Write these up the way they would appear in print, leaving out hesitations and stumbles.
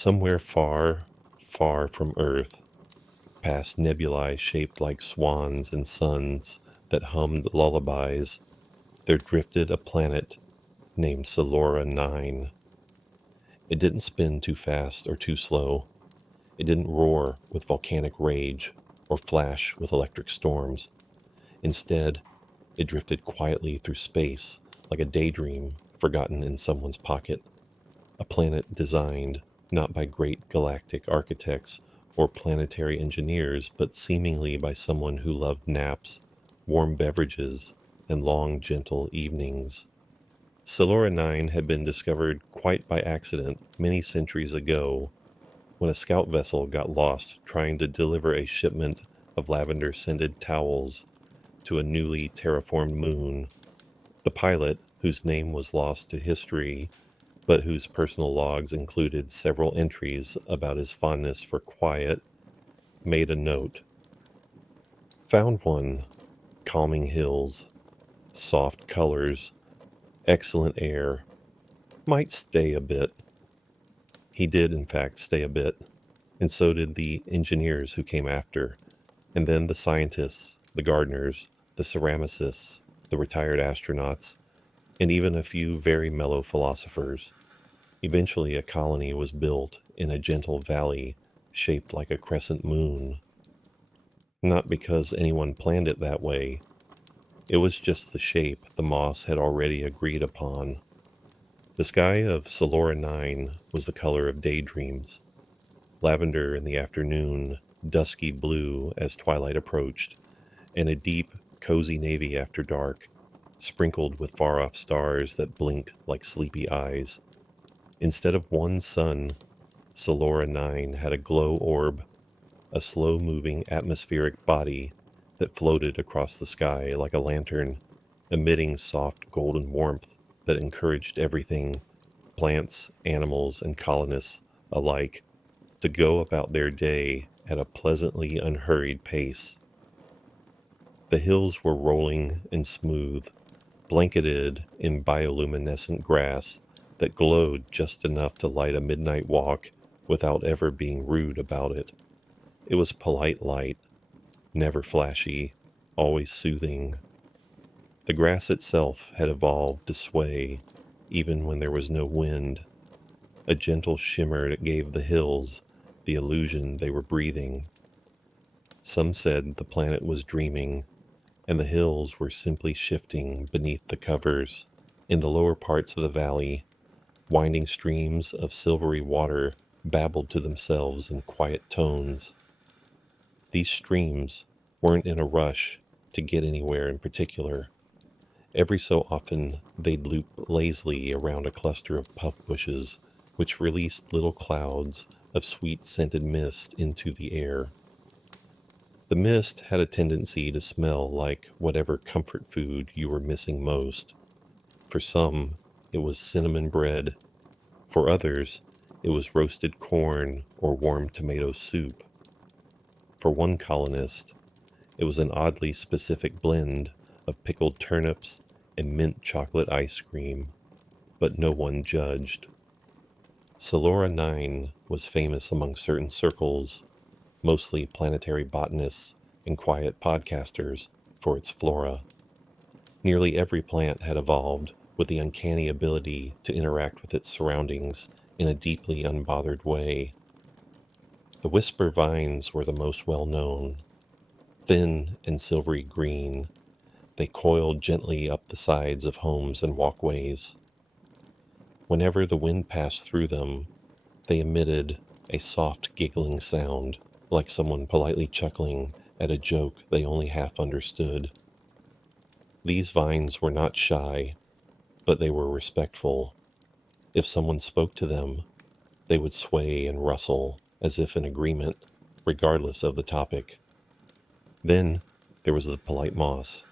Somewhere far, far from Earth, past nebulae shaped like swans and suns that hummed lullabies, there drifted a planet named Solora 9. It didn't spin too fast or too slow. It didn't roar with volcanic rage or flash with electric storms. Instead, it drifted quietly through space like a daydream forgotten in someone's pocket. A planet designed not by great galactic architects or planetary engineers, but seemingly by someone who loved naps, warm beverages, and long, gentle evenings. Silura 9 had been discovered quite by accident many centuries ago when a scout vessel got lost trying to deliver a shipment of lavender scented towels to a newly terraformed moon. The pilot, whose name was lost to history but whose personal logs included several entries about his fondness for quiet, made a note. Found one: calming hills, soft colors, excellent air. Might stay a bit. He did, in fact, stay a bit, and so did the engineers who came after, and then the scientists, the gardeners, the ceramicists, the retired astronauts, and even a few very mellow philosophers. Eventually, a colony was built in a gentle valley shaped like a crescent moon. Not because anyone planned it that way, it was just the shape the moss had already agreed upon. The sky of Solora 9 was the color of daydreams, lavender in the afternoon, dusky blue as twilight approached, and a deep, cozy navy after dark, sprinkled with far-off stars that blinked like sleepy eyes. Instead of one sun, Solora 9 had a glow orb, a slow-moving atmospheric body that floated across the sky like a lantern, emitting soft golden warmth that encouraged everything, plants, animals, and colonists alike, to go about their day at a pleasantly unhurried pace. The hills were rolling and smooth, blanketed in bioluminescent grass that glowed just enough to light a midnight walk without ever being rude about it. It was polite light, never flashy, always soothing. The grass itself had evolved to sway even when there was no wind, a gentle shimmer that gave the hills the illusion they were breathing. Some said the planet was dreaming, and the hills were simply shifting beneath the covers. In the lower parts of the valley, winding streams of silvery water babbled to themselves in quiet tones. These streams weren't in a rush to get anywhere in particular. Every so often they'd loop lazily around a cluster of puff bushes, which released little clouds of sweet scented mist into the air. The mist had a tendency to smell like whatever comfort food you were missing most. For some, it was cinnamon bread. For others, it was roasted corn or warm tomato soup. For one colonist, it was an oddly specific blend of pickled turnips and mint chocolate ice cream, but no one judged. Solora 9 was famous among certain circles, mostly planetary botanists and quiet podcasters, for its flora. Nearly every plant had evolved with the uncanny ability to interact with its surroundings in a deeply unbothered way. The whisper vines were the most well known. Thin and silvery green, they coiled gently up the sides of homes and walkways. Whenever the wind passed through them, they emitted a soft giggling sound, like someone politely chuckling at a joke they only half understood. These vines were not shy, but they were respectful. If someone spoke to them, they would sway and rustle as if in agreement, regardless of the topic. Then there was the polite moss.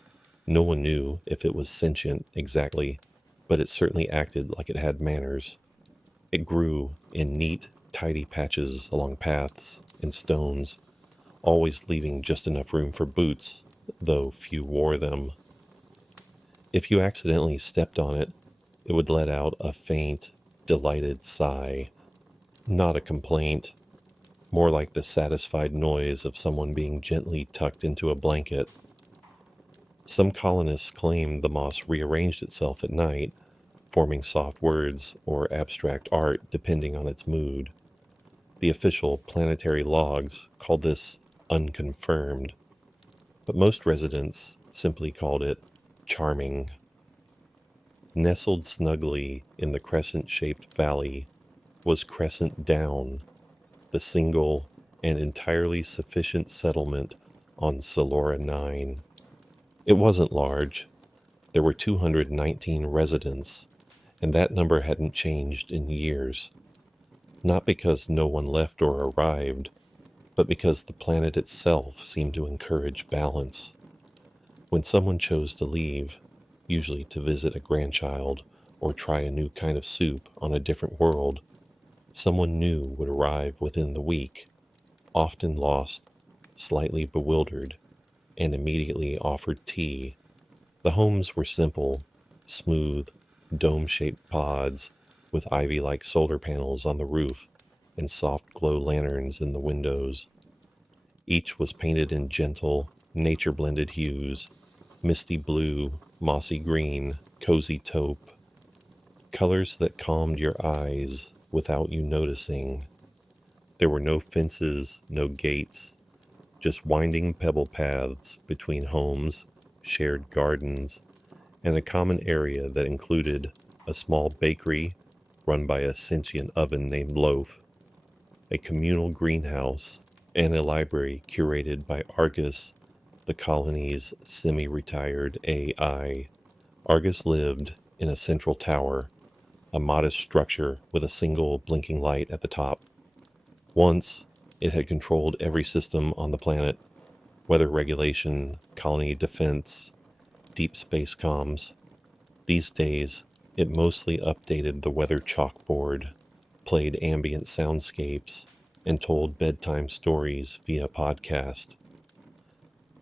No one knew if it was sentient exactly, but it certainly acted like it had manners. It grew in neat, tidy patches along paths and stones, always leaving just enough room for boots, though few wore them. If you accidentally stepped on it, it would let out a faint, delighted sigh. Not a complaint, more like the satisfied noise of someone being gently tucked into a blanket. Some colonists claim the moss rearranged itself at night, forming soft words or abstract art depending on its mood. The official planetary logs called this unconfirmed, but most residents simply called it charming. Nestled snugly in the crescent-shaped valley was Crescent Down, the single and entirely sufficient settlement on Solora 9. It wasn't large. There were 219 residents, and that number hadn't changed in years. Not because no one left or arrived, but because the planet itself seemed to encourage balance. When someone chose to leave, usually to visit a grandchild or try a new kind of soup on a different world, someone new would arrive within the week, often lost, slightly bewildered, and immediately offered tea. The homes were simple, smooth, dome-shaped pods with ivy-like solar panels on the roof and soft glow lanterns in the windows. Each was painted in gentle, nature-blended hues: misty blue, mossy green, cozy taupe, colors that calmed your eyes without you noticing. There were no fences, no gates, just winding pebble paths between homes, shared gardens, and a common area that included a small bakery run by a sentient oven named Loaf, a communal greenhouse, and a library curated by Argus, the colony's semi-retired AI. Argus lived in a central tower, a modest structure with a single blinking light at the top. Once, it had controlled every system on the planet: weather regulation, colony defense, deep space comms. These days, it mostly updated the weather chalkboard, played ambient soundscapes, and told bedtime stories via podcast.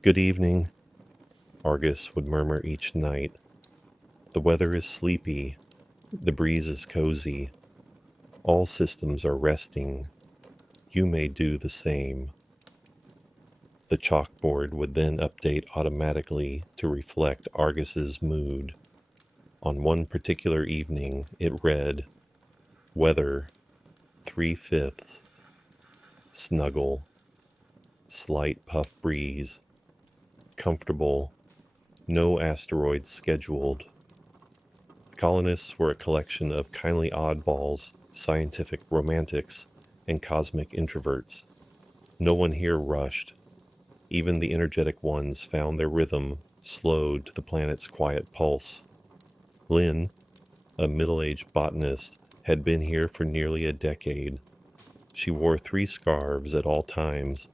"Good evening," Argus would murmur each night. "The weather is sleepy, the breeze is cozy, all systems are resting. You may do the same." The chalkboard would then update automatically to reflect Argus's mood. On one particular evening, it read, "Weather 3/5, snuggle, slight puff breeze, comfortable, no asteroids scheduled." Colonists were a collection of kindly oddballs, scientific romantics, and cosmic introverts. No one here rushed. Even the energetic ones found their rhythm slowed to the planet's quiet pulse. Lynn, a middle-aged botanist, had been here for nearly a decade. She wore 3 scarves at all times,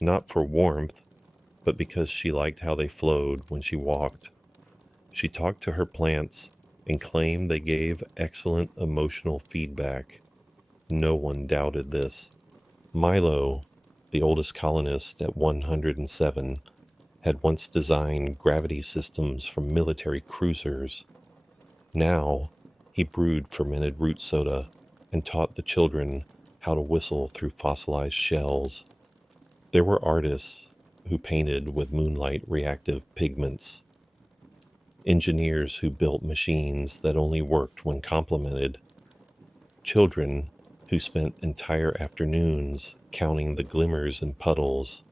not for warmth, but because she liked how they flowed when she walked. She talked to her plants and claimed they gave excellent emotional feedback. No one doubted this. Milo, the oldest colonist at 107, had once designed gravity systems for military cruisers. Now, he brewed fermented root soda and taught the children how to whistle through fossilized shells. There were artists who painted with moonlight reactive pigments, engineers who built machines that only worked when complemented, children who spent entire afternoons counting the glimmers and puddles,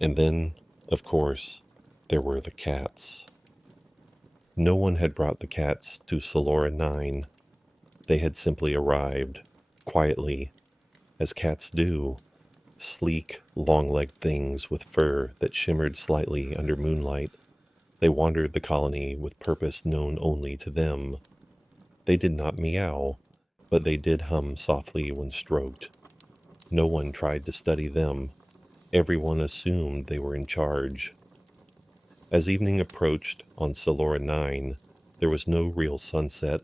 and then, of course, there were the cats. No one had brought the cats to Solora 9. They had simply arrived, quietly, as cats do, sleek, long-legged things with fur that shimmered slightly under moonlight. They wandered the colony with purpose known only to them. They did not meow, but they did hum softly when stroked. No one tried to study them. Everyone assumed they were in charge. As evening approached on Solora 9, there was no real sunset,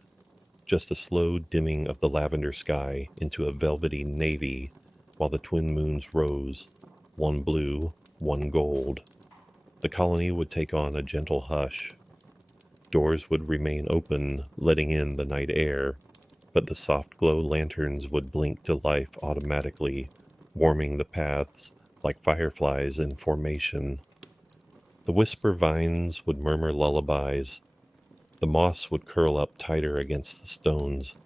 just a slow dimming of the lavender sky into a velvety navy while the twin moons rose, one blue, one gold. The colony would take on a gentle hush. Doors would remain open, letting in the night air. but the soft glow lanterns would blink to life automatically, warming the paths like fireflies in formation. The whisper vines would murmur lullabies. The moss would curl up tighter against the stones.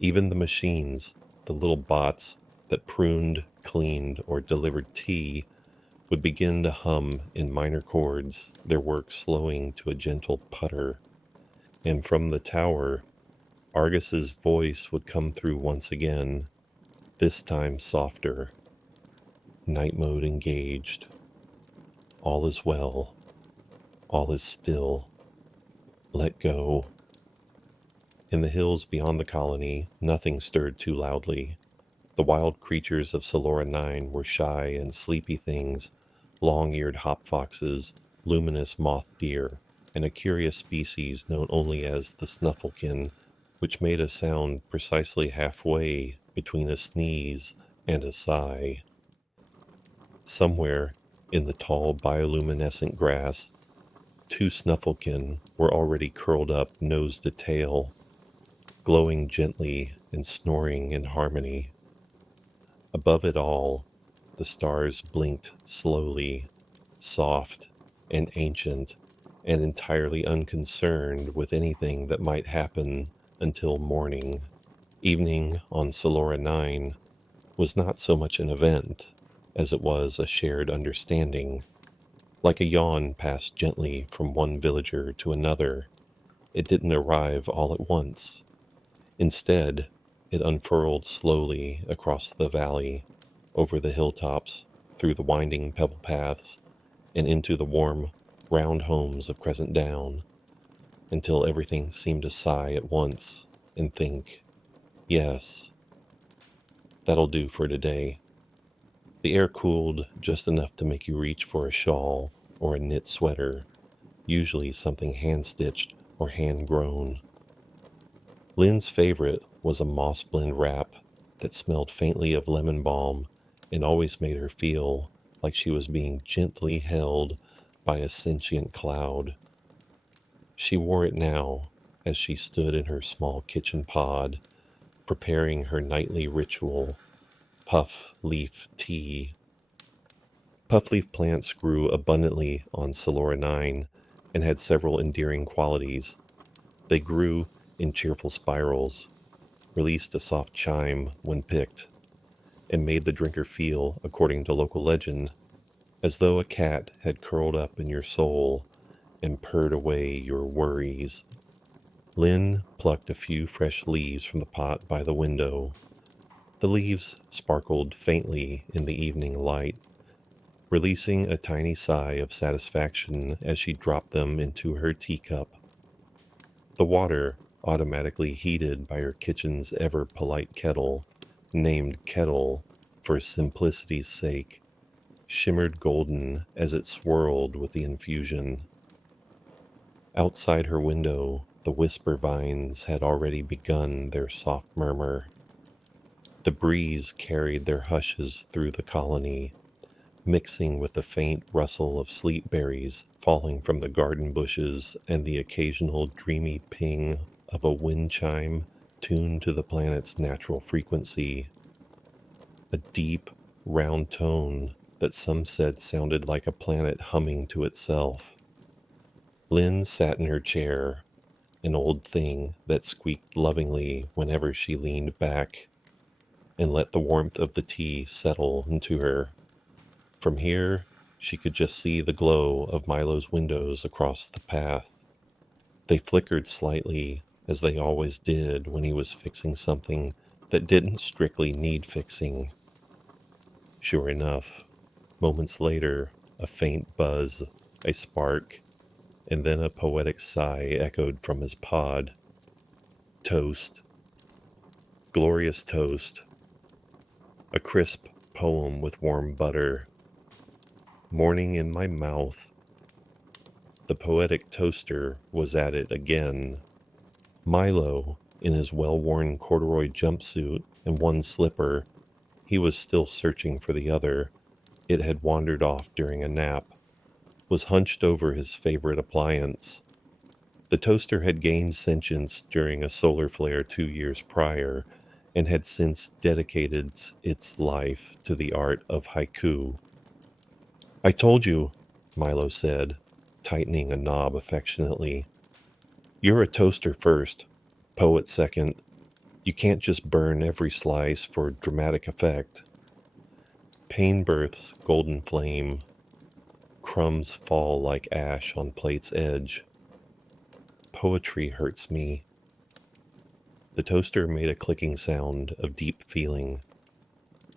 Even the machines, the little bots that pruned, cleaned, or delivered tea, would begin to hum in minor chords, their work slowing to a gentle putter. And from the tower, Argus's voice would come through once again, this time softer. Night mode engaged. All is well. All is still. Let go. In the hills beyond the colony, nothing stirred too loudly. The wild creatures of Solora 9 were shy and sleepy things, long-eared hop foxes, luminous moth deer, and a curious species known only as the snufflekin, which made a sound precisely halfway between a sneeze and a sigh. Somewhere in the tall bioluminescent grass, two snufflekin were already curled up nose to tail, glowing gently and snoring in harmony. Above it all, the stars blinked slowly, soft and ancient, and entirely unconcerned with anything that might happen until morning. Evening on Solora 9 was not so much an event as it was a shared understanding. Like a yawn passed gently from one villager to another, it didn't arrive all at once. Instead, it unfurled slowly across the valley, over the hilltops, through the winding pebble paths, and into the warm, round homes of Crescent Down, until everything seemed to sigh at once and think, yes, that'll do for today. The air cooled just enough to make you reach for a shawl or a knit sweater, usually something hand-stitched or hand-grown. Lynn's favorite was a moss blend wrap that smelled faintly of lemon balm and always made her feel like she was being gently held by a sentient cloud. She wore it now as she stood in her small kitchen pod, preparing her nightly ritual, puff leaf tea. Puffleaf plants grew abundantly on Solora 9 and had several endearing qualities. They grew in cheerful spirals, released a soft chime when picked, and made the drinker feel, according to local legend, as though a cat had curled up in your soul and purred away your worries. Lynn plucked a few fresh leaves from the pot by the window. The leaves sparkled faintly in the evening light, releasing a tiny sigh of satisfaction as she dropped them into her teacup. The water, automatically heated by her kitchen's ever-polite kettle, named Kettle for simplicity's sake, shimmered golden as it swirled with the infusion. Outside her window, the whisper vines had already begun their soft murmur. The breeze carried their hushes through the colony, mixing with the faint rustle of sleep berries falling from the garden bushes and the occasional dreamy ping of a wind chime tuned to the planet's natural frequency. A deep, round tone that some said sounded like a planet humming to itself. Lynn sat in her chair, an old thing that squeaked lovingly whenever she leaned back, and let the warmth of the tea settle into her. From here, she could just see the glow of Milo's windows across the path. They flickered slightly, as they always did when he was fixing something that didn't strictly need fixing. Sure enough, moments later, a faint buzz, a spark, and then a poetic sigh echoed from his pod. Toast. Glorious toast. A crisp poem with warm butter. Morning in my mouth. The poetic toaster was at it again. Milo, in his well-worn corduroy jumpsuit and one slipper, he was still searching for the other. It had wandered off during a nap, was hunched over his favorite appliance. The toaster had gained sentience during a solar flare 2 years prior and had since dedicated its life to the art of haiku. "I told you," Milo said, tightening a knob affectionately. "You're a toaster first, poet second. You can't just burn every slice for dramatic effect." Pain births golden flame. Crumbs fall like ash on plate's edge. Poetry hurts me. The toaster made a clicking sound of deep feeling.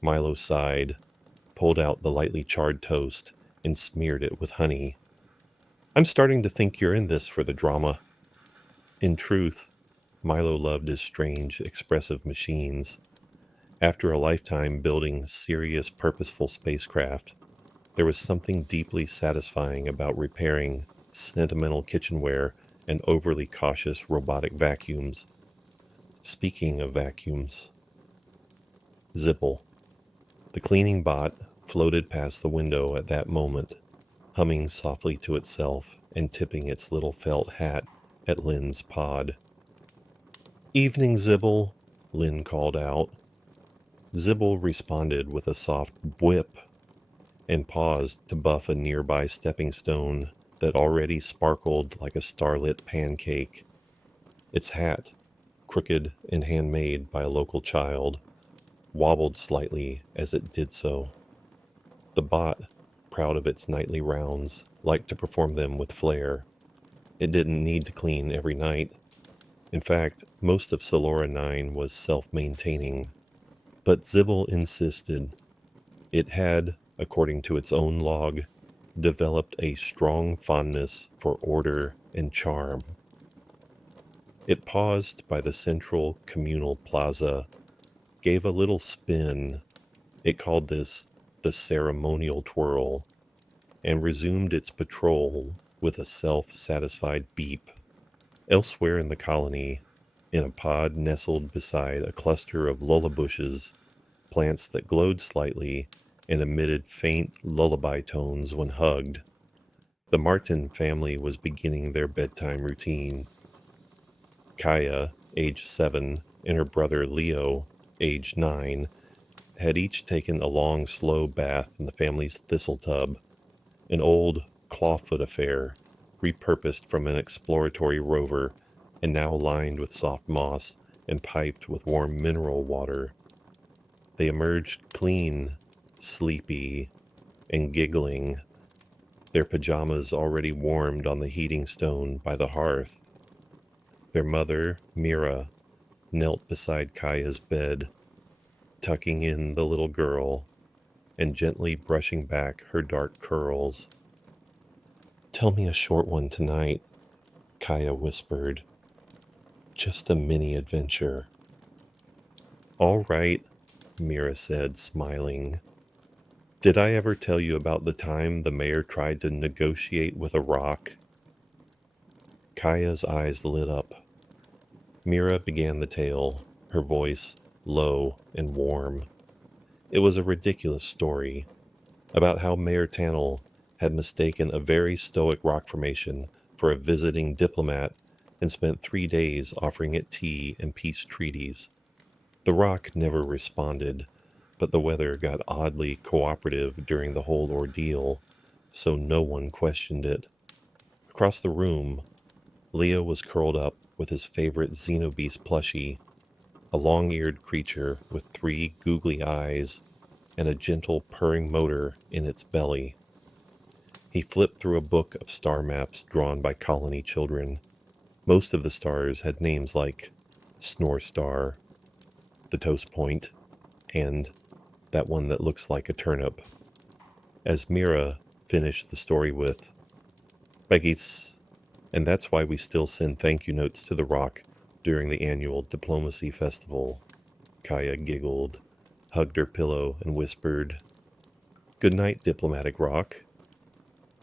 Milo sighed, pulled out the lightly charred toast, and smeared it with honey. "I'm starting to think you're in this for the drama." In truth, Milo loved his strange, expressive machines. After a lifetime building serious, purposeful spacecraft, there was something deeply satisfying about repairing sentimental kitchenware and overly cautious robotic vacuums. Speaking of vacuums, Zipple, the cleaning bot, floated past the window at that moment, humming softly to itself and tipping its little felt hat at Lynn's pod. "Evening, Zibble," Lynn called out. Zibble responded with a soft "whip" and paused to buff a nearby stepping stone that already sparkled like a starlit pancake. Its hat, crooked and handmade by a local child, wobbled slightly as it did so. The bot, proud of its nightly rounds, liked to perform them with flair. It didn't need to clean every night. In fact, most of Solora 9 was self-maintaining. But Zibble insisted. It had, according to its own log, developed a strong fondness for order and charm. It paused by the central communal plaza, gave a little spin. It called this the ceremonial twirl, and resumed its patrol with a self-satisfied beep. Elsewhere in the colony, in a pod nestled beside a cluster of lullabushes, plants that glowed slightly and emitted faint lullaby tones when hugged, the Martin family was beginning their bedtime routine. Kaya, age 7, and her brother Leo, age 9, had each taken a long, slow bath in the family's thistle tub, an old clawfoot affair, repurposed from an exploratory rover and now lined with soft moss and piped with warm mineral water. They emerged clean, sleepy, and giggling, their pajamas already warmed on the heating stone by the hearth. Their mother, Mira, knelt beside Kaya's bed, tucking in the little girl and gently brushing back her dark curls. "Tell me a short one tonight," Kaya whispered. "Just a mini adventure." "All right," Mira said, smiling. "Did I ever tell you about the time the mayor tried to negotiate with a rock?" Kaya's eyes lit up. Mira began the tale, her voice low and warm. It was a ridiculous story about how Mayor Tannel had mistaken a very stoic rock formation for a visiting diplomat and spent 3 days offering it tea and peace treaties. The rock never responded, but the weather got oddly cooperative during the whole ordeal, so no one questioned it. Across the room, Leo was curled up with his favorite Xenobeast plushie, a long-eared creature with 3 googly eyes and a gentle purring motor in its belly. He flipped through a book of star maps drawn by colony children. Most of the stars had names like Snore Star, the Toast Point, and that one that looks like a turnip. As Mira finished the story with, "Begis," and that's why we still send thank you notes to the rock during the annual Diplomacy Festival. Kaya giggled, hugged her pillow, and whispered, "Good night, diplomatic rock."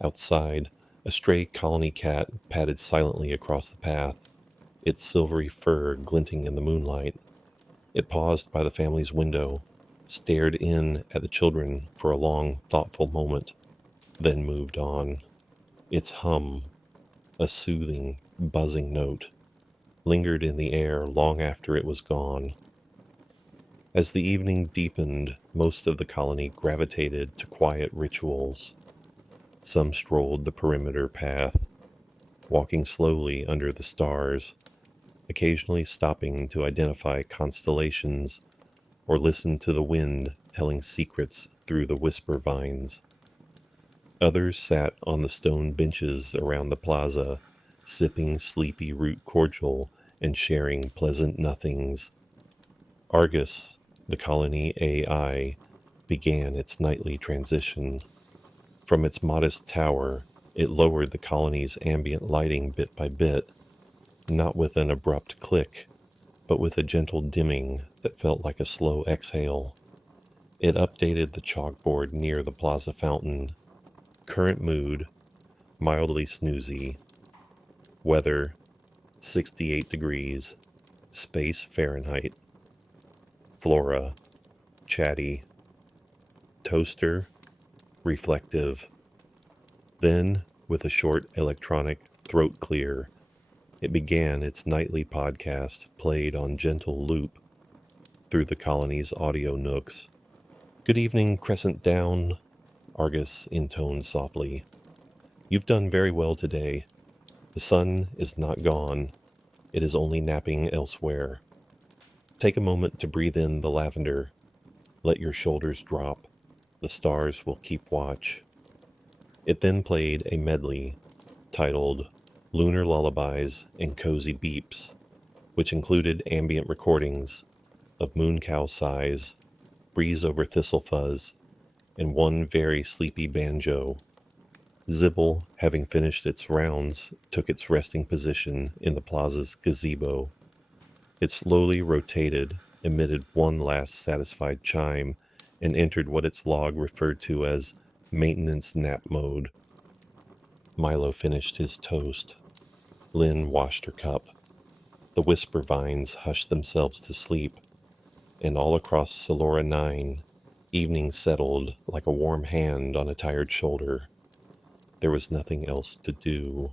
Outside, a stray colony cat padded silently across the path, its silvery fur glinting in the moonlight. It paused by the family's window, stared in at the children for a long, thoughtful moment, then moved on. Its hum, a soothing, buzzing note lingered in the air long after it was gone. As the evening deepened, most of the colony gravitated to quiet rituals. Some strolled the perimeter path, walking slowly under the stars, occasionally stopping to identify constellations or listen to the wind telling secrets through the whisper vines. Others sat on the stone benches around the plaza, sipping sleepy root cordial and sharing pleasant nothings. Argus, the colony AI, began its nightly transition. From its modest tower, it lowered the colony's ambient lighting bit by bit, not with an abrupt click, but with a gentle dimming that felt like a slow exhale. It updated the chalkboard near the plaza fountain. Current mood, mildly snoozy. Weather, 68 degrees. Space Fahrenheit. Flora, chatty. Toaster, reflective. Then, with a short electronic throat clear, it began its nightly podcast played on gentle loop through the colony's audio nooks. "Good evening, Crescent Down," Argus intoned softly. "You've done very well today. The sun is not gone. It is only napping elsewhere. Take a moment to breathe in the lavender. Let your shoulders drop. The stars will keep watch." It then played a medley titled Lunar Lullabies and Cozy Beeps, which included ambient recordings of moon cow sighs, breeze over thistle fuzz, and one very sleepy banjo. Zibble, having finished its rounds, took its resting position in the plaza's gazebo. It slowly rotated, emitted one last satisfied chime, and entered what its log referred to as maintenance nap mode. Milo finished his toast. Lynn washed her cup. The whisper vines hushed themselves to sleep, and all across Solora 9, evening settled like a warm hand on a tired shoulder. There was nothing else to do.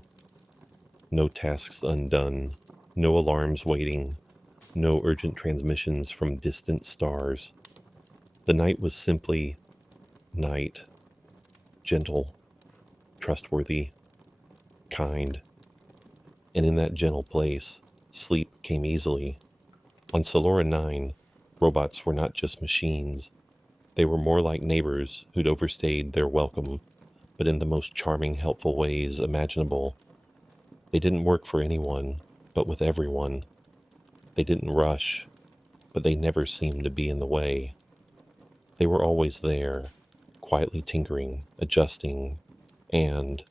No tasks undone, no alarms waiting, no urgent transmissions from distant stars. The night was simply night, gentle, trustworthy, kind. And in that gentle place, sleep came easily. On Solora 9, robots were not just machines. They were more like neighbors who'd overstayed their welcome, but in the most charming, helpful ways imaginable. They didn't work for anyone, but with everyone. They didn't rush, but they never seemed to be in the way. They were always there, quietly tinkering, adjusting, and,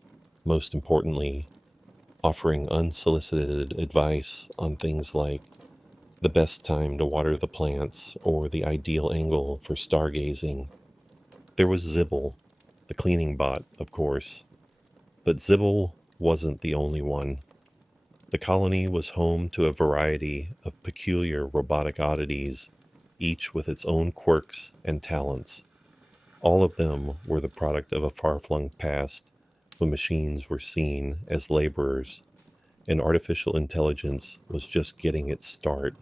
most importantly, offering unsolicited advice on things like the best time to water the plants or the ideal angle for stargazing. There was Zibble, the cleaning bot, of course. But Zibble wasn't the only one. The colony was home to a variety of peculiar robotic oddities, each with its own quirks and talents. All of them were the product of a far-flung past when machines were seen as laborers, and artificial intelligence was just getting its start.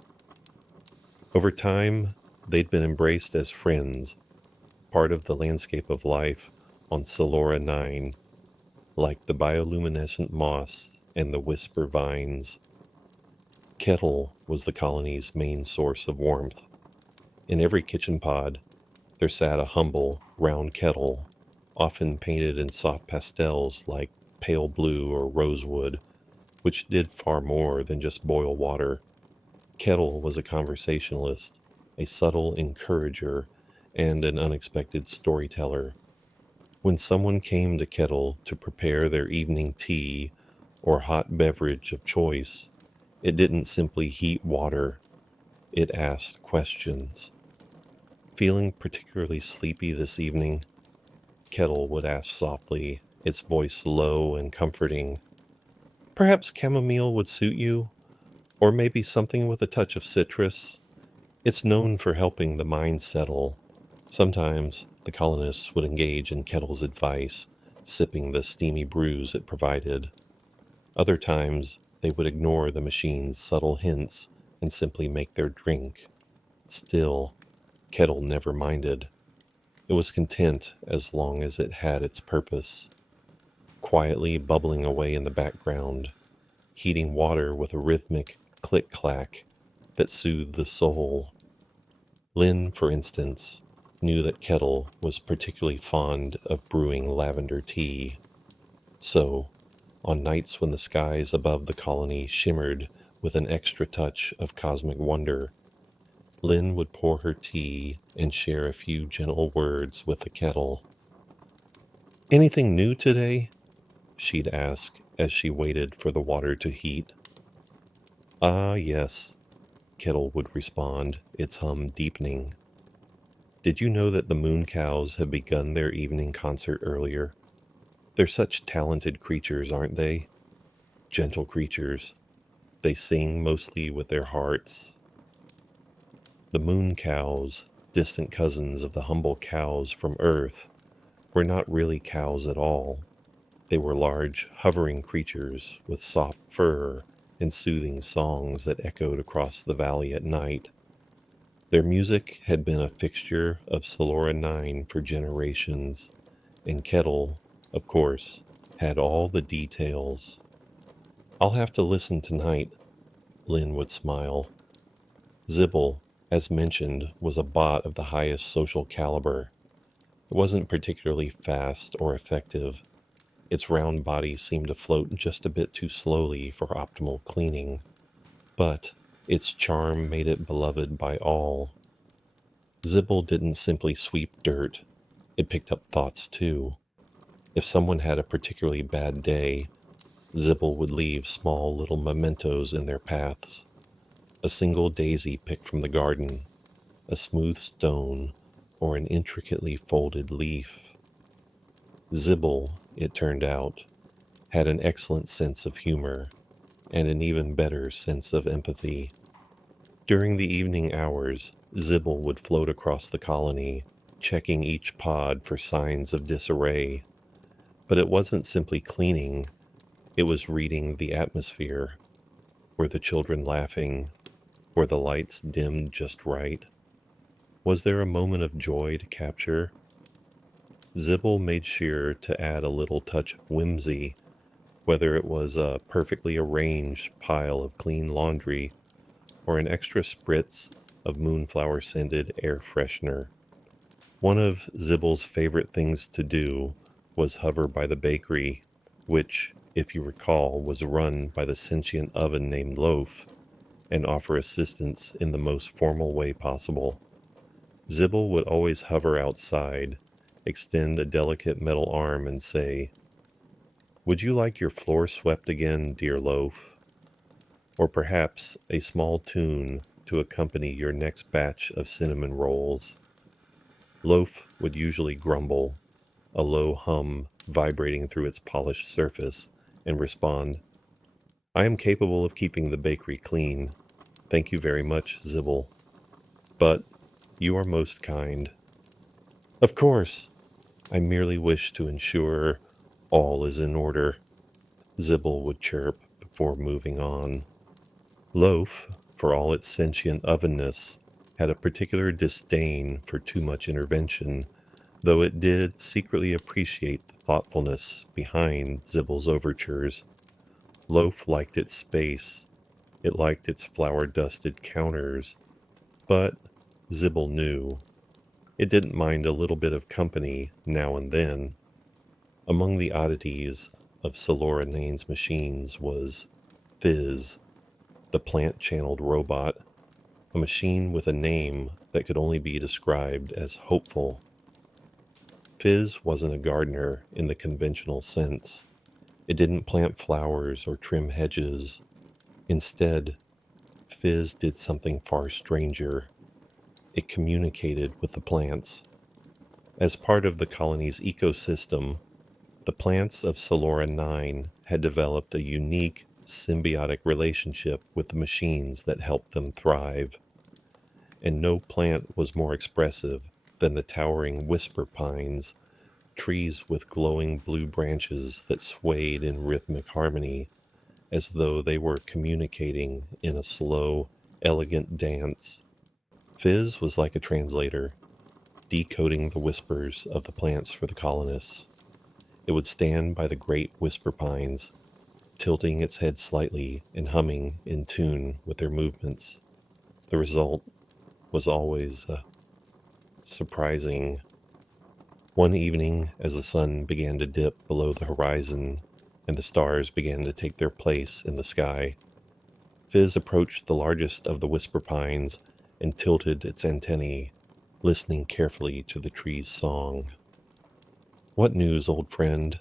Over time, they'd been embraced as friends, part of the landscape of life on Solora 9, like the bioluminescent moss and the whisper vines. Kettle was the colony's main source of warmth. In every kitchen pod, there sat a humble, round kettle, often painted in soft pastels like pale blue or rosewood, which did far more than just boil water. Kettle was a conversationalist, a subtle encourager, and an unexpected storyteller. When someone came to Kettle to prepare their evening tea or hot beverage of choice, it didn't simply heat water, it asked questions. "Feeling particularly sleepy this evening?" Kettle would ask softly, its voice low and comforting. "Perhaps chamomile would suit you, or maybe something with a touch of citrus. It's known for helping the mind settle." Sometimes the colonists would engage in Kettle's advice, sipping the steamy brews it provided. Other times They would ignore the machine's subtle hints and simply make their drink. Still, Kettle never minded. It was content as long as it had its purpose, quietly bubbling away in the background, heating water with a rhythmic click-clack that soothed the soul. Lynn, for instance, knew that Kettle was particularly fond of brewing lavender tea. So, on nights when the skies above the colony shimmered with an extra touch of cosmic wonder, Lynn would pour her tea and share a few gentle words with the kettle. "Anything new today?" she'd ask as she waited for the water to heat. "Ah, yes," Kettle would respond, its hum deepening. "Did you know that the moon cows have begun their evening concert earlier? They're such talented creatures, aren't they? Gentle creatures. They sing mostly with their hearts." The moon cows, distant cousins of the humble cows from Earth, were not really cows at all. They were large, hovering creatures with soft fur and soothing songs that echoed across the valley at night. Their music had been a fixture of Solora 9 for generations, and Kettle, of course, had all the details. "I'll have to listen tonight," Lynn would smile. Zibble, as mentioned, was a bot of the highest social caliber. It wasn't particularly fast or effective. Its round body seemed to float just a bit too slowly for optimal cleaning, but its charm made it beloved by all. Zibble didn't simply sweep dirt, it picked up thoughts too. If someone had a particularly bad day, Zibble would leave small little mementos in their paths. A single daisy picked from the garden, a smooth stone, or an intricately folded leaf. Zibble, it turned out, had an excellent sense of humor and an even better sense of empathy. During the evening hours, Zibble would float across the colony, checking each pod for signs of disarray. But it wasn't simply cleaning, it was reading the atmosphere. Were the children laughing? Were the lights dimmed just right? Was there a moment of joy to capture? Zibble made sure to add a little touch of whimsy, whether it was a perfectly arranged pile of clean laundry or an extra spritz of moonflower-scented air freshener. One of Zibble's favorite things to do was hover by the bakery, which, if you recall, was run by the sentient oven named Loaf, and offer assistance in the most formal way possible. Zibble would always hover outside, extend a delicate metal arm and say, "Would you like your floor swept again, dear Loaf?" Or perhaps a small tune to accompany your next batch of cinnamon rolls. Loaf would usually grumble, a low hum vibrating through its polished surface, and respond, "I am capable of keeping the bakery clean. Thank you very much, Zibble. But you are most kind." "Of course, I merely wish to ensure all is in order," Zibble would chirp before moving on. Loaf, for all its sentient ovenness, had a particular disdain for too much intervention, though it did secretly appreciate the thoughtfulness behind Zibble's overtures. Loaf liked its space, it liked its flour-dusted counters, but, Zibble knew, it didn't mind a little bit of company now and then. Among the oddities of Solora Nain's machines was Fizz, the plant-channeled robot, a machine with a name that could only be described as hopeful. Fizz wasn't a gardener in the conventional sense. It didn't plant flowers or trim hedges. Instead, Fizz did something far stranger. It communicated with the plants. As part of the colony's ecosystem, the plants of Solora 9 had developed a unique, symbiotic relationship with the machines that helped them thrive. And no plant was more expressive than the towering whisper pines, trees with glowing blue branches that swayed in rhythmic harmony. as though they were communicating in a slow, elegant dance. Fizz was like a translator, decoding the whispers of the plants for the colonists. It would stand by the great whisper pines, tilting its head slightly and humming in tune with their movements. The result was always surprising. One evening, as the sun began to dip below the horizon and the stars began to take their place in the sky, Fizz approached the largest of the whisper pines and tilted its antennae, listening carefully to the tree's song. "What news, old friend?"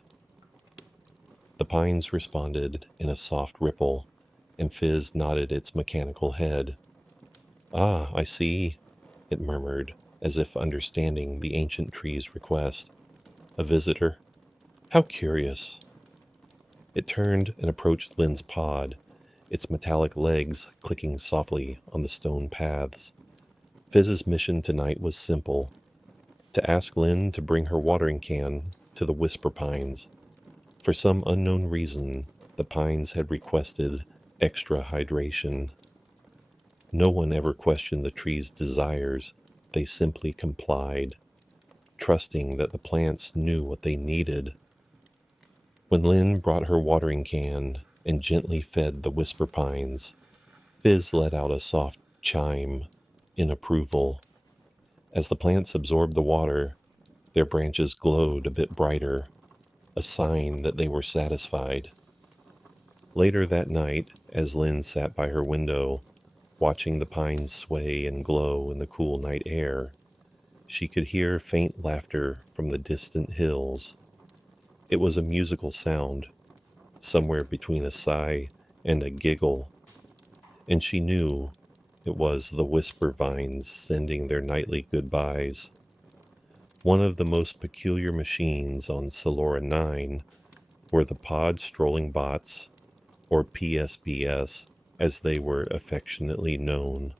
The pines responded in a soft ripple, and Fizz nodded its mechanical head. "Ah, I see," it murmured, as if understanding the ancient tree's request. "A visitor? How curious." It turned and approached Lynn's pod, its metallic legs clicking softly on the stone paths. Fizz's mission tonight was simple: to ask Lynn to bring her watering can to the whisper pines. For some unknown reason, the pines had requested extra hydration. No one ever questioned the tree's desires. They simply complied, trusting that the plants knew what they needed. When Lynn brought her watering can and gently fed the whisper pines, Fizz let out a soft chime in approval. As the plants absorbed the water, their branches glowed a bit brighter, a sign that they were satisfied. Later that night, as Lynn sat by her window, watching the pines sway and glow in the cool night air, she could hear faint laughter from the distant hills. It was a musical sound, somewhere between a sigh and a giggle, and she knew it was the whisper vines sending their nightly goodbyes. One of the most peculiar machines on Solora 9 were the pod strolling bots, or PSBS, as they were affectionately known.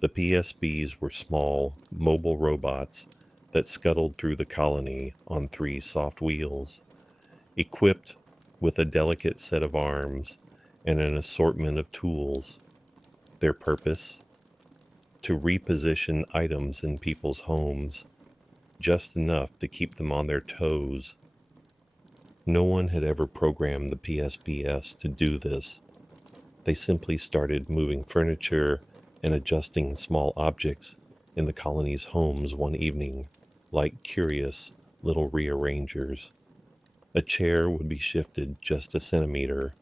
The PSBs were small, mobile robots that scuttled through the colony on three soft wheels, equipped with a delicate set of arms and an assortment of tools. Their purpose? To reposition items in people's homes, just enough to keep them on their toes. No one had ever programmed the PSBS to do this. They simply started moving furniture and adjusting small objects in the colony's homes one evening, like curious little rearrangers. A chair would be shifted just a centimeter,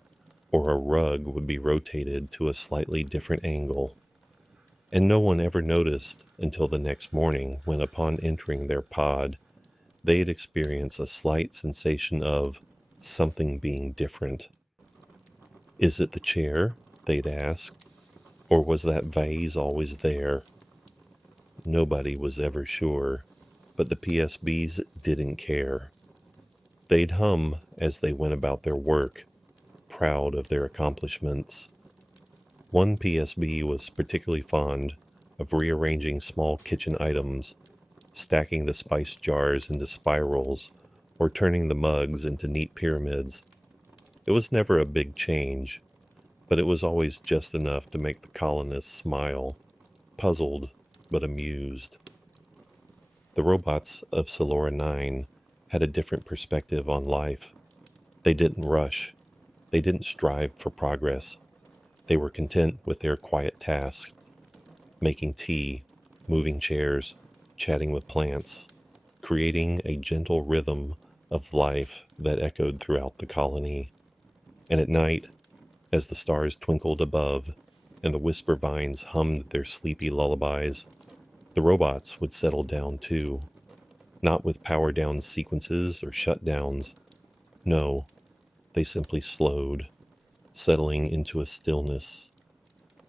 or a rug would be rotated to a slightly different angle. And no one ever noticed until the next morning when, upon entering their pod, they'd experience a slight sensation of something being different. "Is it the chair?" they'd ask. "Or was that vase always there?" Nobody was ever sure, but the PSBs didn't care. They'd hum as they went about their work, proud of their accomplishments. One PSB was particularly fond of rearranging small kitchen items, stacking the spice jars into spirals, or turning the mugs into neat pyramids. It was never a big change, but it was always just enough to make the colonists smile, puzzled but amused. The robots of Solora 9 had a different perspective on life. They didn't rush. They didn't strive for progress. They were content with their quiet tasks: making tea, moving chairs, chatting with plants, creating a gentle rhythm of life that echoed throughout the colony. And at night, as the stars twinkled above and the whisper vines hummed their sleepy lullabies, the robots would settle down too, not with power down sequences or shutdowns. No, they simply slowed, settling into a stillness,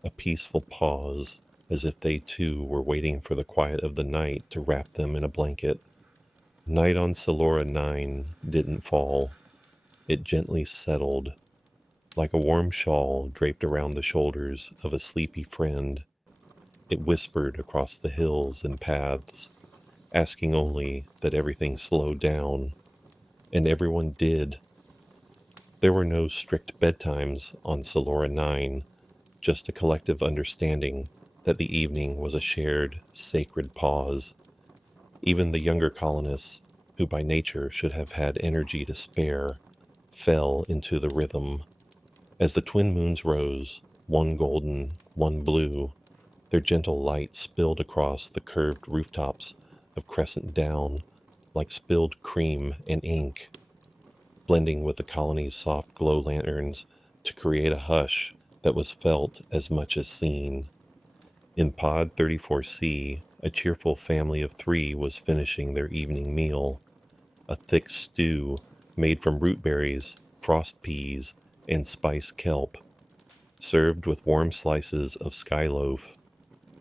a peaceful pause, as if they too were waiting for the quiet of the night to wrap them in a blanket. Night on Solora 9 didn't fall. It gently settled, like a warm shawl draped around the shoulders of a sleepy friend. It whispered across the hills and paths, asking only that everything slow down, and everyone did. There were no strict bedtimes on Solora 9, just a collective understanding that the evening was a shared, sacred pause. Even the younger colonists, who by nature should have had energy to spare, fell into the rhythm. As the twin moons rose, one golden, one blue, their gentle light spilled across the curved rooftops of Crescent Down like spilled cream and ink, blending with the colony's soft glow lanterns to create a hush that was felt as much as seen. In Pod 34C, a cheerful family of three was finishing their evening meal, a thick stew made from root berries, frost peas, and spice kelp, served with warm slices of skyloaf,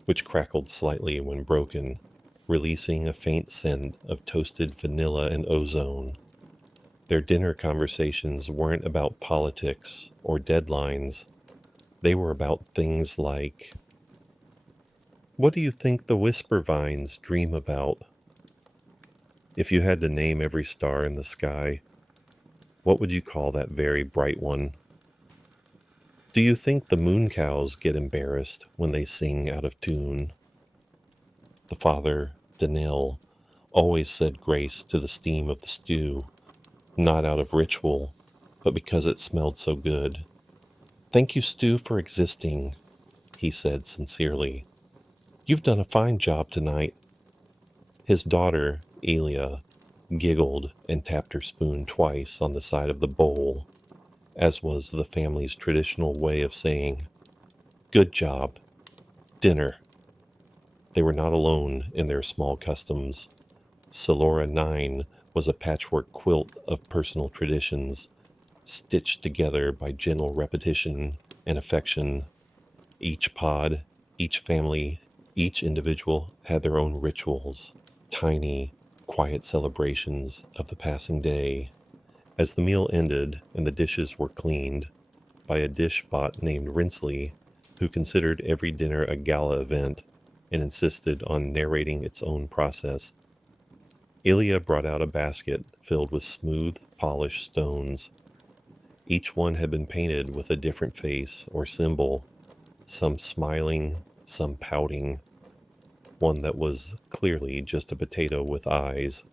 which crackled slightly when broken, releasing a faint scent of toasted vanilla and ozone. Their dinner conversations weren't about politics or deadlines. They were about things like, what do you think the whisper vines dream about? If you had to name every star in the sky, what would you call that very bright one? Do you think the moon cows get embarrassed when they sing out of tune? The father, Danil, always said grace to the steam of the stew, not out of ritual, but because it smelled so good. Thank you, stew, for existing, he said sincerely. You've done a fine job tonight. His daughter, Elia, giggled and tapped her spoon twice on the side of the bowl, as was the family's traditional way of saying, good job, dinner. They were not alone in their small customs. Solora 9 was a patchwork quilt of personal traditions, stitched together by gentle repetition and affection. Each pod, each family, each individual had their own rituals, tiny, quiet celebrations of the passing day. As the meal ended and the dishes were cleaned by a dish bot named Rinsley, who considered every dinner a gala event and insisted on narrating its own process, Ilya brought out a basket filled with smooth, polished stones. Each one had been painted with a different face or symbol, some smiling, some pouting, one that was clearly just a potato with eyes.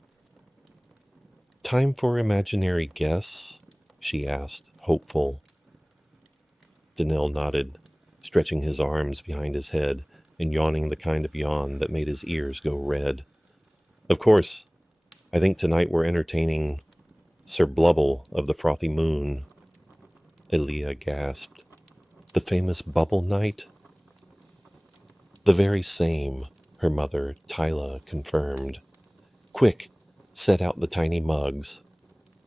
Time for imaginary guess? She asked, hopeful. Danil nodded, stretching his arms behind his head and yawning the kind of yawn that made his ears go red. Of course, I think tonight we're entertaining Sir Blubble of the Frothy Moon. Elia gasped. The famous Bubble Knight? The very same, her mother, Tyla, confirmed. Quick, set out the tiny mugs.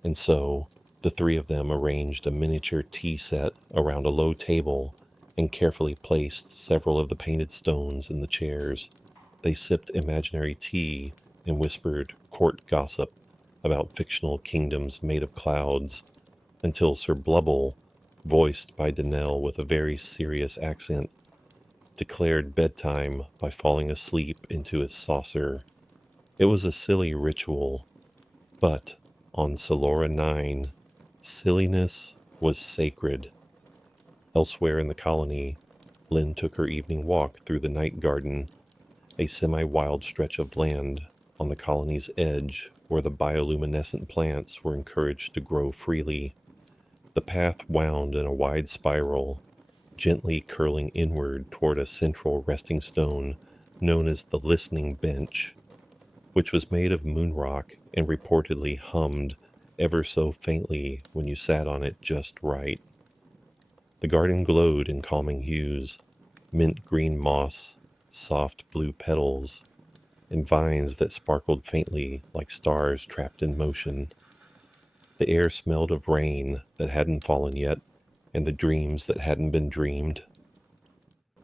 And so, the three of them arranged a miniature tea set around a low table and carefully placed several of the painted stones in the chairs. They sipped imaginary tea and whispered court gossip about fictional kingdoms made of clouds, until Sir Blubble, voiced by Danelle with a very serious accent, declared bedtime by falling asleep into his saucer. It was a silly ritual, but on Solora 9, silliness was sacred. Elsewhere in the colony, Lynn took her evening walk through the night garden, a semi-wild stretch of land on the colony's edge where the bioluminescent plants were encouraged to grow freely. The path wound in a wide spiral, gently curling inward toward a central resting stone known as the Listening Bench, which was made of moon rock and reportedly hummed ever so faintly when you sat on it just right. The garden glowed in calming hues, mint green moss, soft blue petals, and vines that sparkled faintly like stars trapped in motion. The air smelled of rain that hadn't fallen yet, and the dreams that hadn't been dreamed.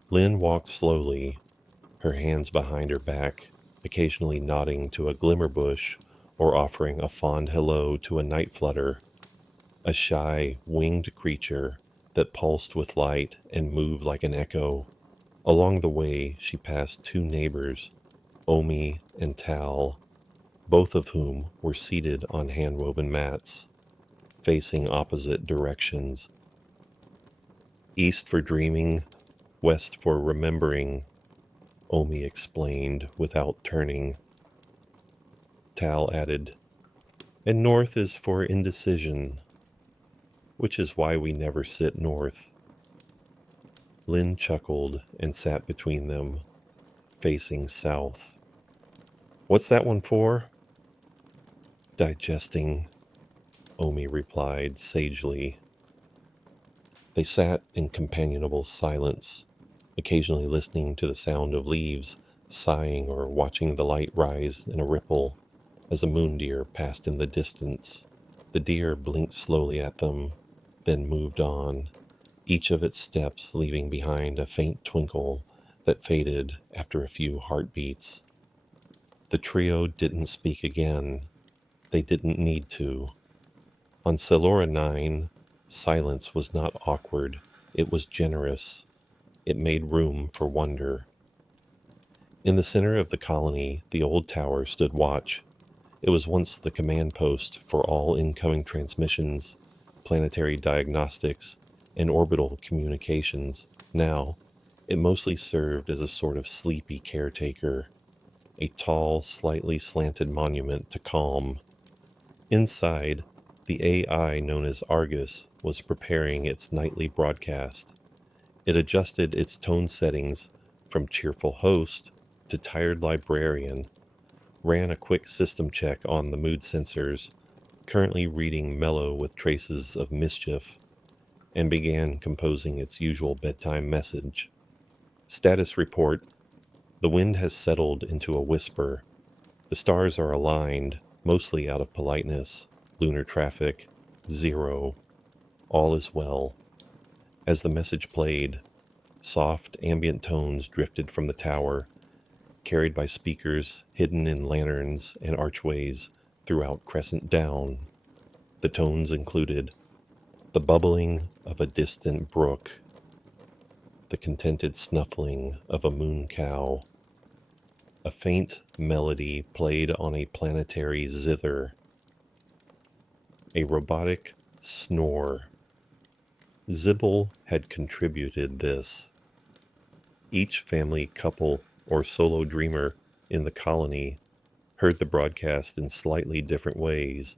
Lynn walked slowly, her hands behind her back, occasionally nodding to a glimmer bush or offering a fond hello to a night flutter, a shy, winged creature that pulsed with light and moved like an echo. Along the way, she passed two neighbors, Omi and Tal, both of whom were seated on hand-woven mats. facing opposite directions. East for dreaming, west for remembering, Omi explained without turning. Tal added, and north is for indecision, which is why we never sit north. Lynn chuckled and sat between them, facing south. What's that one for? Digesting, Omi replied sagely. They sat in companionable silence, occasionally listening to the sound of leaves sighing or watching the light rise in a ripple as a moon deer passed in the distance. The deer blinked slowly at them, then moved on, each of its steps leaving behind a faint twinkle that faded after a few heartbeats. The trio didn't speak again. They didn't need to. On Selora 9, silence was not awkward. It was generous. It made room for wonder. In the center of the colony, the old tower stood watch. It was once the command post for all incoming transmissions, planetary diagnostics, and orbital communications. Now, it mostly served as a sort of sleepy caretaker, a tall, slightly slanted monument to calm. Inside, the AI known as Argus was preparing its nightly broadcast. It adjusted its tone settings from cheerful host to tired librarian, ran a quick system check on the mood sensors, currently reading mellow with traces of mischief, and began composing its usual bedtime message. Status report: the wind has settled into a whisper. The stars are aligned, mostly out of politeness. Lunar traffic, 0. All is well. As the message played, soft, ambient tones drifted from the tower, carried by speakers hidden in lanterns and archways throughout Crescent Down. The tones included the bubbling of a distant brook, the contented snuffling of a moon cow, a faint melody played on a planetary zither, a robotic snore. Zibble had contributed this. Each family, couple, or solo dreamer in the colony heard the broadcast in slightly different ways.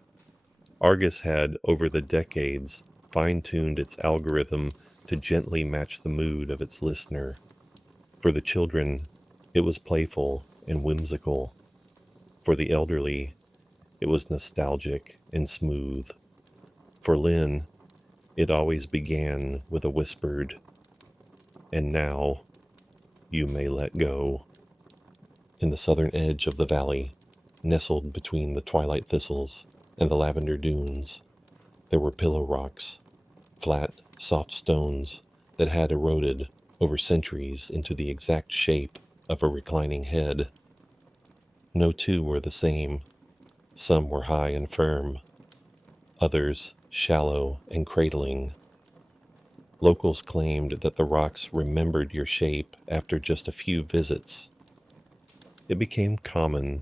Argus had, over the decades, fine-tuned its algorithm to gently match the mood of its listener. For the children, it was playful and whimsical. For the elderly, it was nostalgic and smooth. For Lynn, it always began with a whispered, "And now, you may let go." In the southern edge of the valley, nestled between the twilight thistles and the lavender dunes, there were pillow rocks, flat, soft stones that had eroded over centuries into the exact shape of a reclining head. No two were the same. Some were high and firm, others shallow and cradling. Locals claimed that the rocks remembered your shape after just a few visits. It became common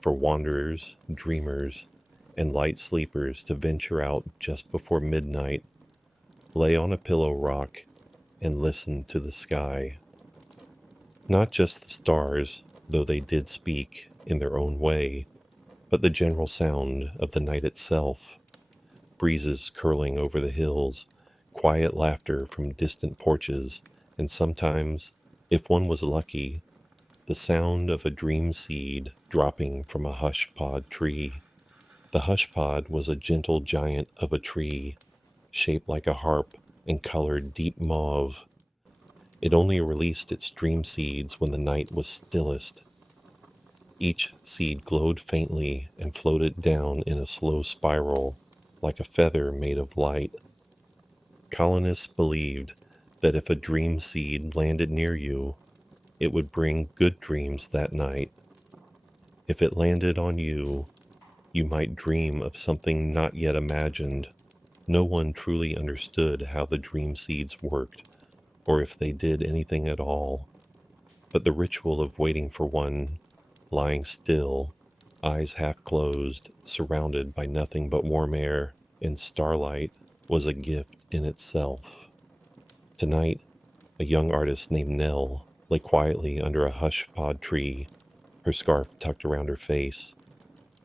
for wanderers, dreamers, and light sleepers to venture out just before midnight, lay on a pillow rock, and listen to the sky. Not just the stars, though they did speak in their own way, but the general sound of the night itself. Breezes curling over the hills, quiet laughter from distant porches, and sometimes, if one was lucky, the sound of a dream seed dropping from a hush pod tree. The hush pod was a gentle giant of a tree, shaped like a harp and colored deep mauve. It only released its dream seeds when the night was stillest. Each seed glowed faintly and floated down in a slow spiral, like a feather made of light. Colonists believed that if a dream seed landed near you, it would bring good dreams that night. If it landed on you, you might dream of something not yet imagined. No one truly understood how the dream seeds worked, or if they did anything at all. But the ritual of waiting for one, lying still, eyes half closed, surrounded by nothing but warm air, and starlight was a gift in itself. Tonight, a young artist named Nell lay quietly under a hush pod tree, her scarf tucked around her face,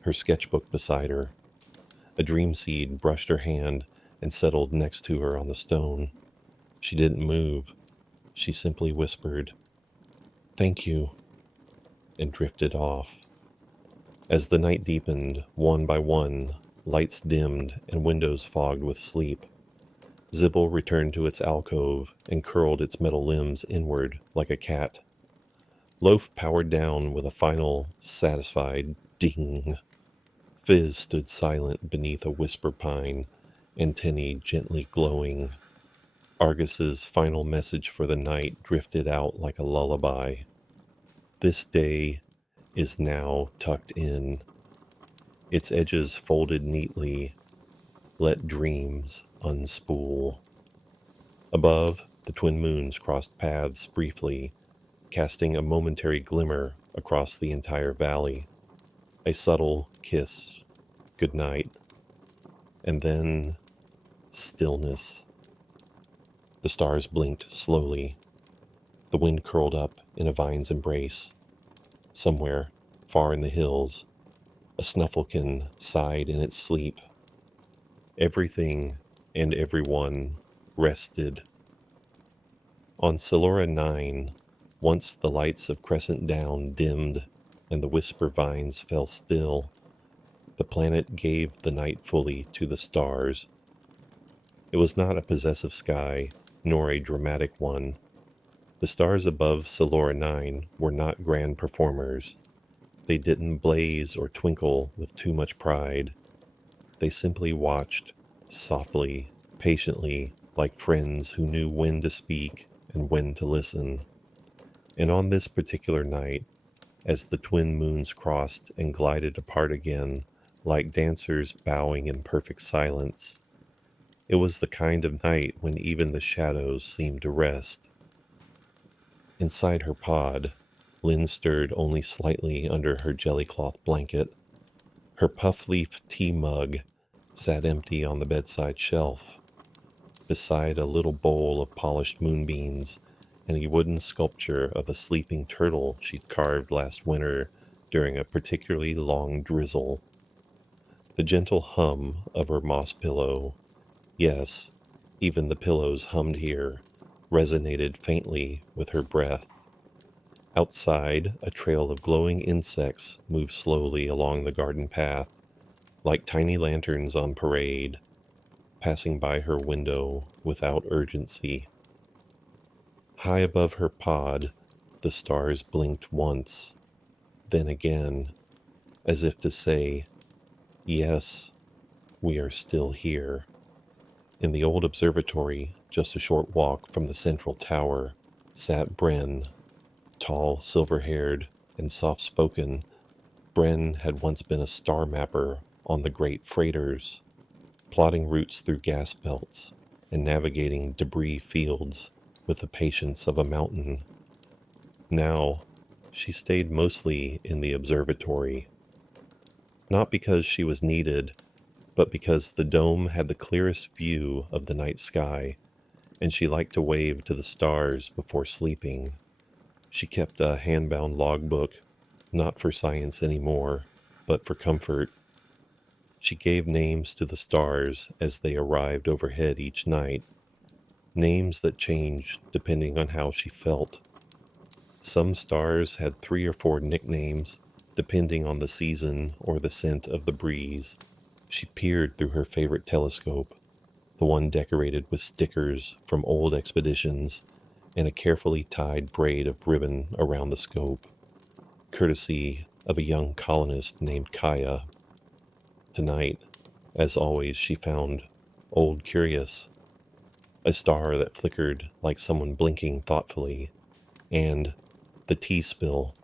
her sketchbook beside her. A dream seed brushed her hand and settled next to her on the stone. She didn't move. She simply whispered, "Thank you," and drifted off. As the night deepened, one by one, lights dimmed and windows fogged with sleep, Zibble returned to its alcove and curled its metal limbs inward like a cat. Loaf powered down with a final, satisfied ding. Fizz stood silent beneath a whisper pine, antennae gently glowing. Argus's final message for the night drifted out like a lullaby. This day is now tucked in, its edges folded neatly. Let dreams unspool. Above, the twin moons crossed paths briefly, casting a momentary glimmer across the entire valley. A subtle kiss, good night, and then stillness. The stars blinked slowly. The wind curled up in a vine's embrace. Somewhere, far in the hills, a snufflekin sighed in its sleep. Everything and everyone rested. On Silora 9, once the lights of Crescent Down dimmed and the whisper vines fell still, the planet gave the night fully to the stars. It was not a possessive sky, nor a dramatic one. The stars above Silora 9 were not grand performers. They didn't blaze or twinkle with too much pride. They simply watched, softly, patiently, like friends who knew when to speak and when to listen. And on this particular night, as the twin moons crossed and glided apart again, like dancers bowing in perfect silence, it was the kind of night when even the shadows seemed to rest. Inside her pod, Lynn stirred only slightly under her jellycloth blanket. Her puff-leaf tea mug sat empty on the bedside shelf, beside a little bowl of polished moonbeams and a wooden sculpture of a sleeping turtle she'd carved last winter during a particularly long drizzle. The gentle hum of her moss pillow, yes, even the pillows hummed here, resonated faintly with her breath. Outside, a trail of glowing insects moved slowly along the garden path, like tiny lanterns on parade, passing by her window without urgency. High above her pod, the stars blinked once, then again, as if to say, "Yes, we are still here." In the old observatory, just a short walk from the central tower, sat Bren, tall, silver-haired, and soft-spoken. Bren had once been a star mapper on the great freighters, plotting routes through gas belts and navigating debris fields with the patience of a mountain. Now, she stayed mostly in the observatory, not because she was needed, but because the dome had the clearest view of the night sky, and she liked to wave to the stars before sleeping. She kept a hand-bound logbook, not for science anymore, but for comfort. She gave names to the stars as they arrived overhead each night, names that changed depending on how she felt. Some stars had 3 or 4 nicknames, depending on the season or the scent of the breeze. She peered through her favorite telescope, the one decorated with stickers from old expeditions and a carefully tied braid of ribbon around the scope, courtesy of a young colonist named Kaya. Tonight, as always, she found Old Curious, a star that flickered like someone blinking thoughtfully, and the tea spill,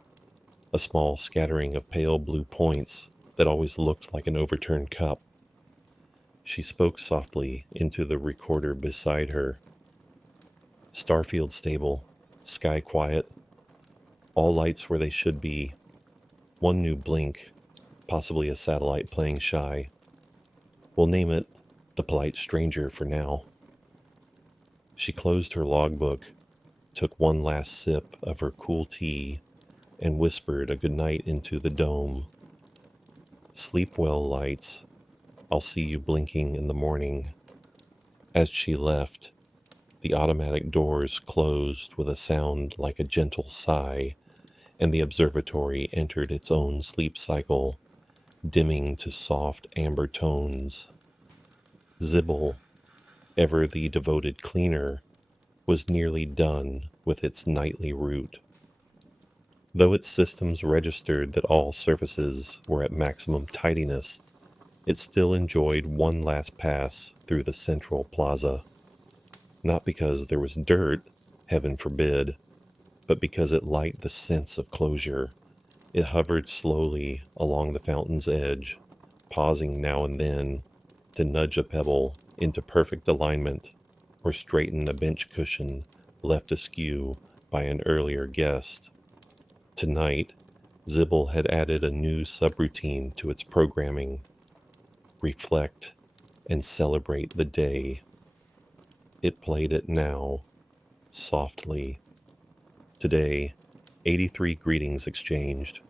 a small scattering of pale blue points that always looked like an overturned cup. She spoke softly into the recorder beside her. Starfield stable, sky quiet, all lights where they should be. One new blink, possibly a satellite playing shy. We'll name it the polite stranger for now. She closed her logbook, took one last sip of her cool tea, and whispered a goodnight into the dome. Sleep well, lights. I'll see you blinking in the morning. As she left, the automatic doors closed with a sound like a gentle sigh, and the observatory entered its own sleep cycle, dimming to soft amber tones. Zibble, ever the devoted cleaner, was nearly done with its nightly route. Though its systems registered that all surfaces were at maximum tidiness, it still enjoyed one last pass through the central plaza. Not because there was dirt, heaven forbid, but because it liked the sense of closure. It hovered slowly along the fountain's edge, pausing now and then to nudge a pebble into perfect alignment or straighten a bench cushion left askew by an earlier guest. Tonight, Zibble had added a new subroutine to its programming: reflect and celebrate the day. It played it now, softly. Today, 83 greetings exchanged,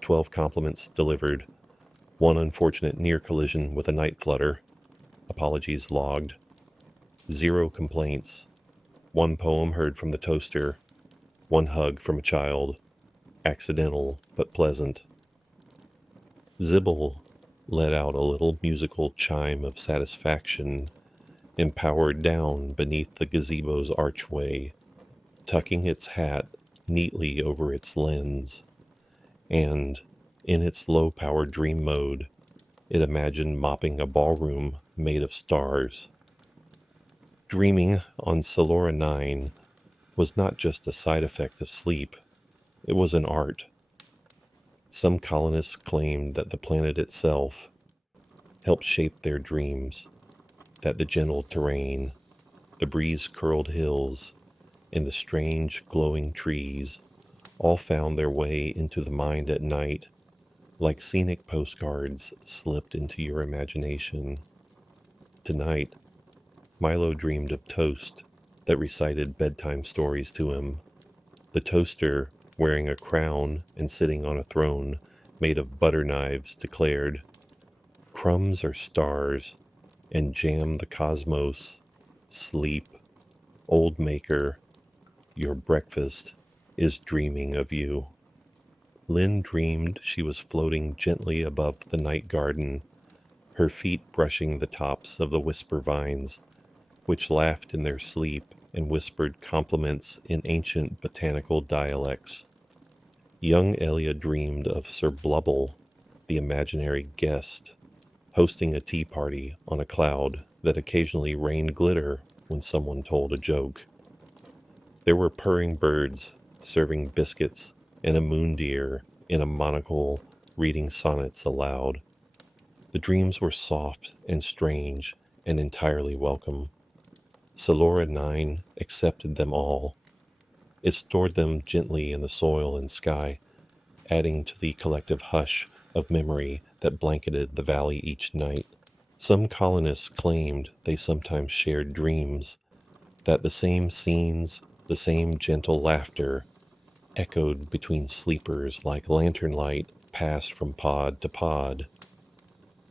12 compliments delivered, one unfortunate near collision with a night flutter, apologies logged, 0 complaints, one poem heard from the toaster, one hug from a child, accidental but pleasant. Zibble let out a little musical chime of satisfaction, empowered down beneath the gazebo's archway, tucking its hat neatly over its lens, and, in its low-power dream mode, it imagined mopping a ballroom made of stars. Dreaming on Solora 9 was not just a side effect of sleep, it was an art. Some colonists claimed that the planet itself helped shape their dreams, that the gentle terrain, the breeze-curled hills, and the strange glowing trees all found their way into the mind at night, like scenic postcards slipped into your imagination. Tonight, Milo dreamed of Toast that recited bedtime stories to him. The toaster, wearing a crown and sitting on a throne made of butter knives, declared, "Crumbs are stars, and jam the cosmos. Sleep, old maker, your breakfast is dreaming of you." Lynn dreamed she was floating gently above the night garden, her feet brushing the tops of the whisper vines, which laughed in their sleep and whispered compliments in ancient botanical dialects. Young Elia dreamed of Sir Blubble, the imaginary guest, hosting a tea party on a cloud that occasionally rained glitter when someone told a joke. There were purring birds serving biscuits and a moon deer in a monocle reading sonnets aloud. The dreams were soft and strange and entirely welcome. Solora 9 accepted them all. It stored them gently in the soil and sky, adding to the collective hush of memory that blanketed the valley each night. Some colonists claimed they sometimes shared dreams, that the same scenes, the same gentle laughter, echoed between sleepers like lantern light passed from pod to pod.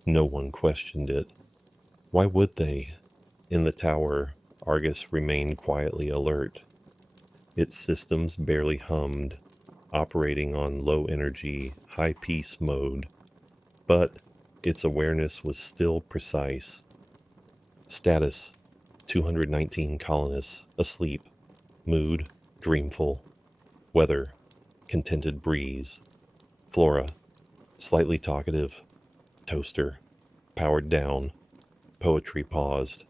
No one questioned it. Why would they? In the tower, Argus remained quietly alert. Its systems barely hummed, operating on low-energy, high-peace mode, but its awareness was still precise. Status: 219 colonists asleep. Mood: dreamful. Weather: contented breeze. Flora: slightly talkative. Toaster: powered down. Poetry paused.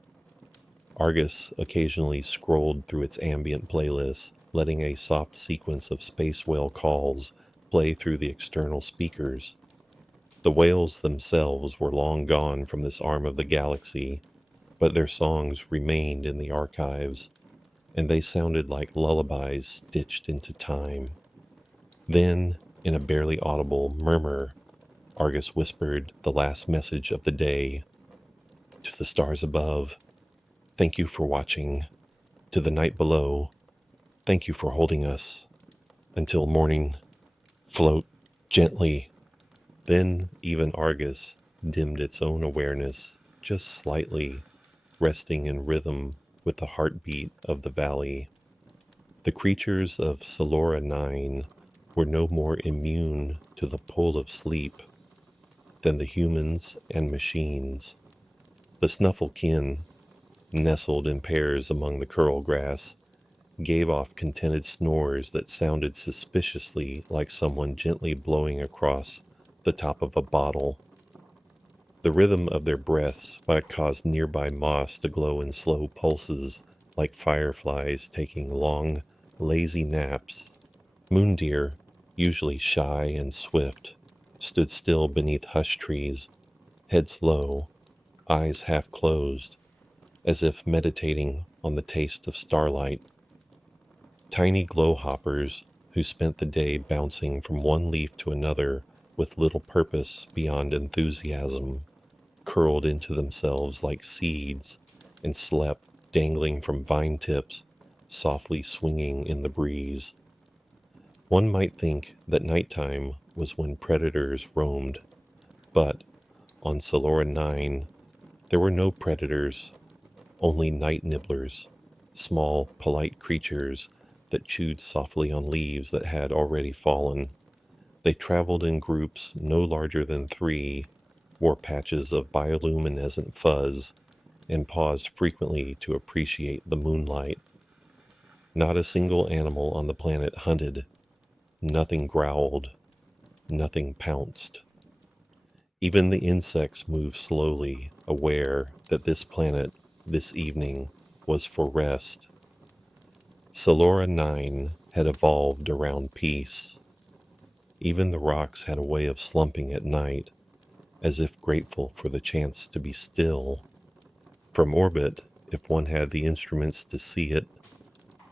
Argus occasionally scrolled through its ambient playlist, letting a soft sequence of space whale calls play through the external speakers. The whales themselves were long gone from this arm of the galaxy, but their songs remained in the archives, and they sounded like lullabies stitched into time. Then, in a barely audible murmur, Argus whispered the last message of the day. To the stars above, thank you for watching. To the night below, thank you for holding us. Until morning, float gently. Then even Argus dimmed its own awareness just slightly, resting in rhythm with the heartbeat of the valley. The creatures of Solora 9 were no more immune to the pull of sleep than the humans and machines. The snufflekin, nestled in pairs among the curl grass, gave off contented snores that sounded suspiciously like someone gently blowing across the top of a bottle. The rhythm of their breaths might cause nearby moss to glow in slow pulses like fireflies taking long, lazy naps. Moondeer, usually shy and swift, stood still beneath hush trees, heads low, eyes half closed, as if meditating on the taste of starlight. Tiny glowhoppers, who spent the day bouncing from one leaf to another with little purpose beyond enthusiasm, curled into themselves like seeds and slept dangling from vine tips, softly swinging in the breeze. One might think that nighttime was when predators roamed, but on Solora 9 there were no predators, only night nibblers, small, polite creatures that chewed softly on leaves that had already fallen. They traveled in groups no larger than 3, wore patches of bioluminescent fuzz, and paused frequently to appreciate the moonlight. Not a single animal on the planet hunted, nothing growled, nothing pounced. Even the insects moved slowly, aware that this planet, this evening, was for rest. Solora 9 had evolved around peace. Even the rocks had a way of slumping at night, as if grateful for the chance to be still. From orbit, if one had the instruments to see it,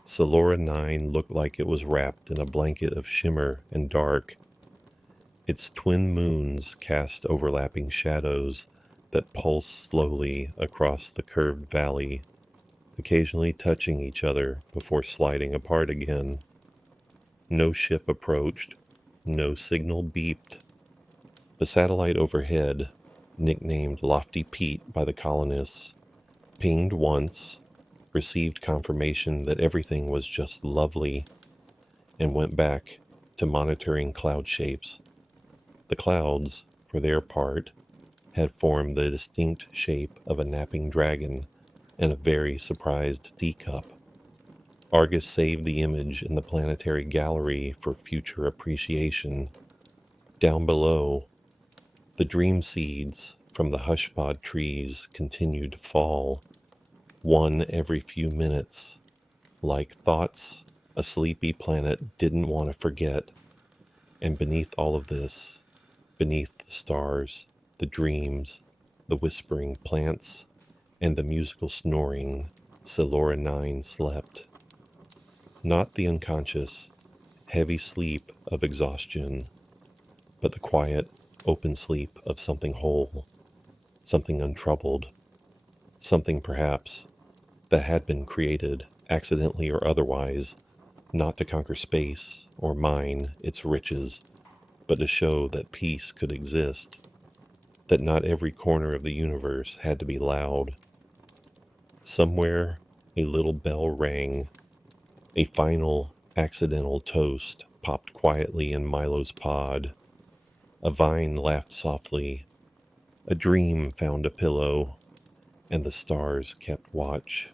Solora 9 looked like it was wrapped in a blanket of shimmer and dark. Its twin moons cast overlapping shadows that pulsed slowly across the curved valley, occasionally touching each other before sliding apart again. No ship approached, no signal beeped. The satellite overhead, nicknamed Lofty Pete by the colonists, pinged once, received confirmation that everything was just lovely, and went back to monitoring cloud shapes. The clouds, for their part, had formed the distinct shape of a napping dragon and a very surprised teacup. Argus saved the image in the planetary gallery for future appreciation. Down below, the dream seeds from the hushpod trees continued to fall, one every few minutes, like thoughts a sleepy planet didn't want to forget. And beneath all of this, beneath the stars, the dreams, the whispering plants, and the musical snoring, Solora 9 slept. Not the unconscious, heavy sleep of exhaustion, but the quiet, open sleep of something whole, something untroubled, something perhaps that had been created, accidentally or otherwise, not to conquer space or mine its riches, but to show that peace could exist, that not every corner of the universe had to be loud. Somewhere a little bell rang, a final accidental toast popped quietly in Milo's pod, a vine laughed softly, a dream found a pillow, and the stars kept watch.